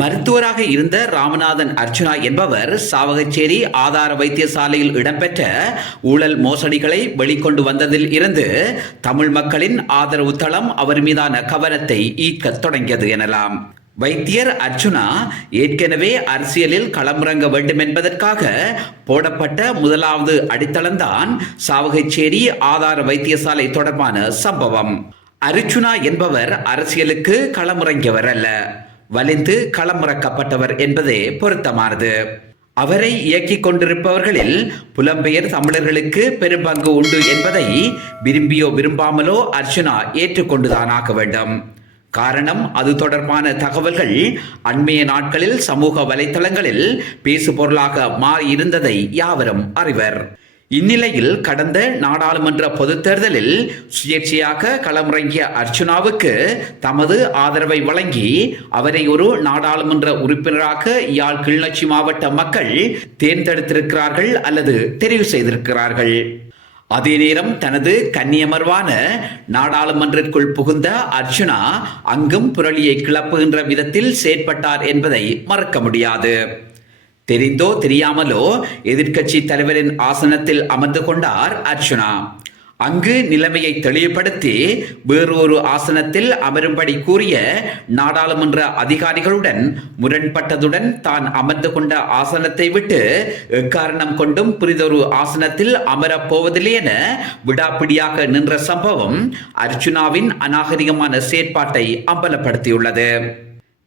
மருத்துவராக இருந்த ராமநாதன் அர்ச்சுனா என்பவர் சாவகச்சேரி ஆதார வைத்தியசாலையில் இடம்பெற்ற ஊழல் மோசடிகளை வெளிக்கொண்டு வந்ததில் இருந்து தமிழ் மக்களின் ஆதரவு தளம் அவர் மீதான கவனத்தை ஈர்க்கத் தொடங்கியது எனலாம். வைத்தியர் அர்ச்சுனா ஏற்கனவே அரசியலில் களமிறங்க வேண்டும் என்பதற்காக போடப்பட்ட முதலாவது அடித்தளம்தான் சாவகச்சேரி ஆதார வைத்தியசாலை தொடர்பான சம்பவம். அர்ச்சுனா என்பவர் அரசியலுக்கு களமிறங்கியவர் அல்ல, வலிந்து களமிறக்கப்பட்டவர் என்பதே பொருத்தமானது. அவரை இயக்கிக் கொண்டிருப்பவர்களில் புலம்பெயர் தமிழர்களுக்கு பெரும் பங்கு உண்டு என்பதை விரும்பியோ விரும்பாமலோ அர்ச்சுனா ஏற்றுக்கொண்டுதான் ஆக வேண்டும். காரணம், அது தொடர்பான தகவல்கள் அண்மைய நாட்களில் சமூக வலைத்தளங்களில் பேசு பொருளாக மாறியிருந்ததை யாவரும் அறிவர். இந்நிலையில் கடந்த நாடாளுமன்ற பொதுத் தேர்தலில் சுயேட்சையாக களமிறங்கிய அர்ச்சுனாவுக்கு தமது ஆதரவை வழங்கி அவரை ஒரு நாடாளுமன்ற உறுப்பினராக யாழ் கிளிநொச்சி மாவட்ட மக்கள் தேர்ந்தெடுத்திருக்கிறார்கள் அல்லது தெரிவு செய்திருக்கிறார்கள். அதே நேரம் தனது கண்ணியமர்வான நாடாளுமன்றத்திற்குள் புகுந்த அர்ச்சுனா அங்கும் புரளியை கிளப்புகின்ற விதத்தில் செயற்பட்டார் என்பதை மறக்க முடியாது. தெரிந்தோ தெரியாமலோ எதிர்க்கட்சி தலைவரின் ஆசனத்தில் அமர்ந்து கொண்டார் அர்ச்சுனா. அங்கு நிலைமையை தெளிவுபடுத்தி வேறொரு ஆசனத்தில் அமரும்படி கூறிய நாடாளுமன்ற அதிகாரிகளுடன் முரண்பட்டதுடன் தான் அமர்ந்து கொண்ட ஆசனத்தை விட்டு எக்காரணம் கொண்டும் புரிதொரு ஆசனத்தில் அமரப் போவதில்லை என விடாப்பிடியாக நின்ற சம்பவம் அர்ச்சுனாவின் அநாகரிகமான செயற்பாட்டை அம்பலப்படுத்தியுள்ளது.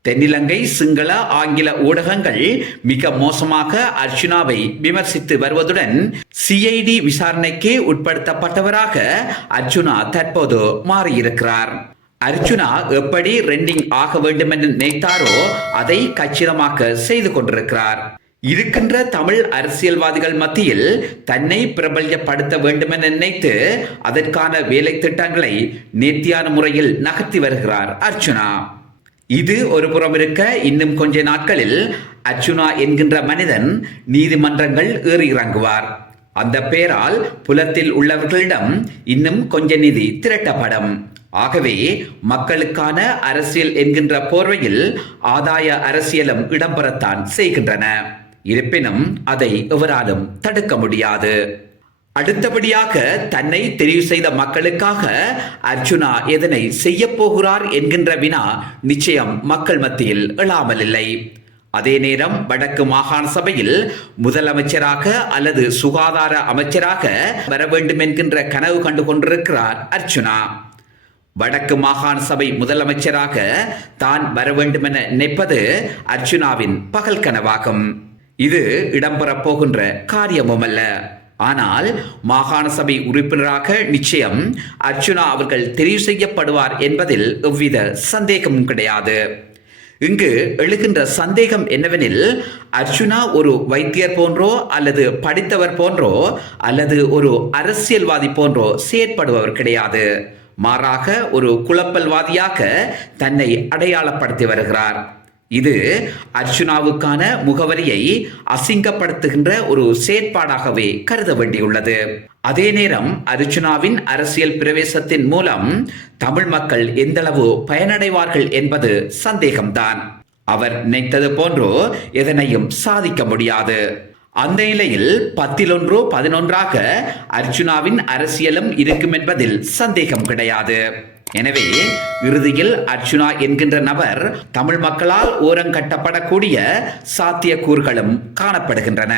தென்னிலங்கை சிங்கள ஆங்கில ஊடகங்கள் மிக மோசமாக அர்ச்சுனாவை விமர்சித்து வருவதுடன் சிஐடி விசாரணைக்கு உட்படுத்தப்பட்டவராக அர்ச்சுனா தற்போது மாறியிருக்கிறார். அர்ச்சுனா எப்படி ரெண்டிங் ஆக வேண்டும் என்று நினைத்தாரோ அதை கச்சிதமாக செய்து கொண்டிருக்கிறார். இருக்கின்ற தமிழ் அரசியல்வாதிகள் மத்தியில் தன்னை பிரபல்யப்படுத்த வேண்டும் என நினைத்து அதற்கான வேலை திட்டங்களை நேர்த்தியான முறையில் நகர்த்தி வருகிறார் அர்ச்சுனா. இது ஒரு புறம் இருக்க, இன்னும் கொஞ்ச நாட்களில் அர்ச்சுனா என்கின்ற மனிதன் நீதிமன்றங்கள் ஏறி இறங்குவார். அந்த பெயரால் புலத்தில் உள்ளவர்களிடம் இன்னும் கொஞ்ச நிதி திரட்டப்படும். ஆகவே மக்களுக்கான அரசியல் என்கின்ற போர்வையில் ஆதாய அரசியலும் இடம்பெறத்தான் செய்கின்றன. இருப்பினும் அதை எவராலும் தடுக்க முடியாது. அடுத்தபடியாக தன்னை தெரிவு செய்த மக்களுக்காக அர்ச்சுனா எதனை செய்ய போகிறார் என்கின்ற வினா நிச்சயம் மக்கள் மத்தியில் எழாமல் இல்லை. அதே நேரம் வடக்கு மாகாண சபையில் முதலமைச்சராக அல்லது சுகாதார அமைச்சராக வர வேண்டும் என்கின்ற கனவு கண்டு கொண்டிருக்கிறார் அர்ச்சுனா. வடக்கு மாகாண சபை முதலமைச்சராக தான் வர வேண்டும் என நினைப்பது அர்ச்சுனாவின் பகல் கனவாகும். இது இடம்பெறப் போகின்ற காரியமும் அல்ல. ஆனால் மாகாண சபை உறுப்பினராக நிச்சயம் அர்ச்சுனா அவர்கள் தெரிவு செய்யப்படுவார் என்பதில் எவ்வித சந்தேகமும் கிடையாது. இங்கு எழுகின்ற சந்தேகம் என்னவெனில், அர்ச்சுனா ஒரு வைத்தியர் போன்றோ அல்லது படித்தவர் போன்றோ அல்லது ஒரு அரசியல்வாதி போன்றோ செயற்படுபவர் கிடையாது. மாறாக ஒரு குழப்பல்வாதியாக தன்னை அடையாளப்படுத்தி வருகிறார். இது அர்ச்சுனாவுக்கான முகவரியை அசிங்கப்படுத்துகின்ற ஒரு செயற்பாடாகவே கருத வேண்டியுள்ளது. அதே நேரம் அர்ச்சுனாவின் அரசியல் பிரவேசத்தின் மூலம் தமிழ் மக்கள் எந்தளவு பயனடைவார்கள் என்பது சந்தேகம்தான். அவர் நினைத்தது போன்றோ எதனையும் சாதிக்க முடியாது. அந்த நிலையில் 10 11 அர்ச்சுனாவின் அரசியலும் இருக்கும் என்பதில் சந்தேகம் கிடையாது. எனவே இறுதியில் அர்ச்சுனா என்கின்ற நபர் தமிழ் மக்களால் ஓரங்கட்டப்படக்கூடிய சாத்தியக்கூறுகளும் காணப்படுகின்றன.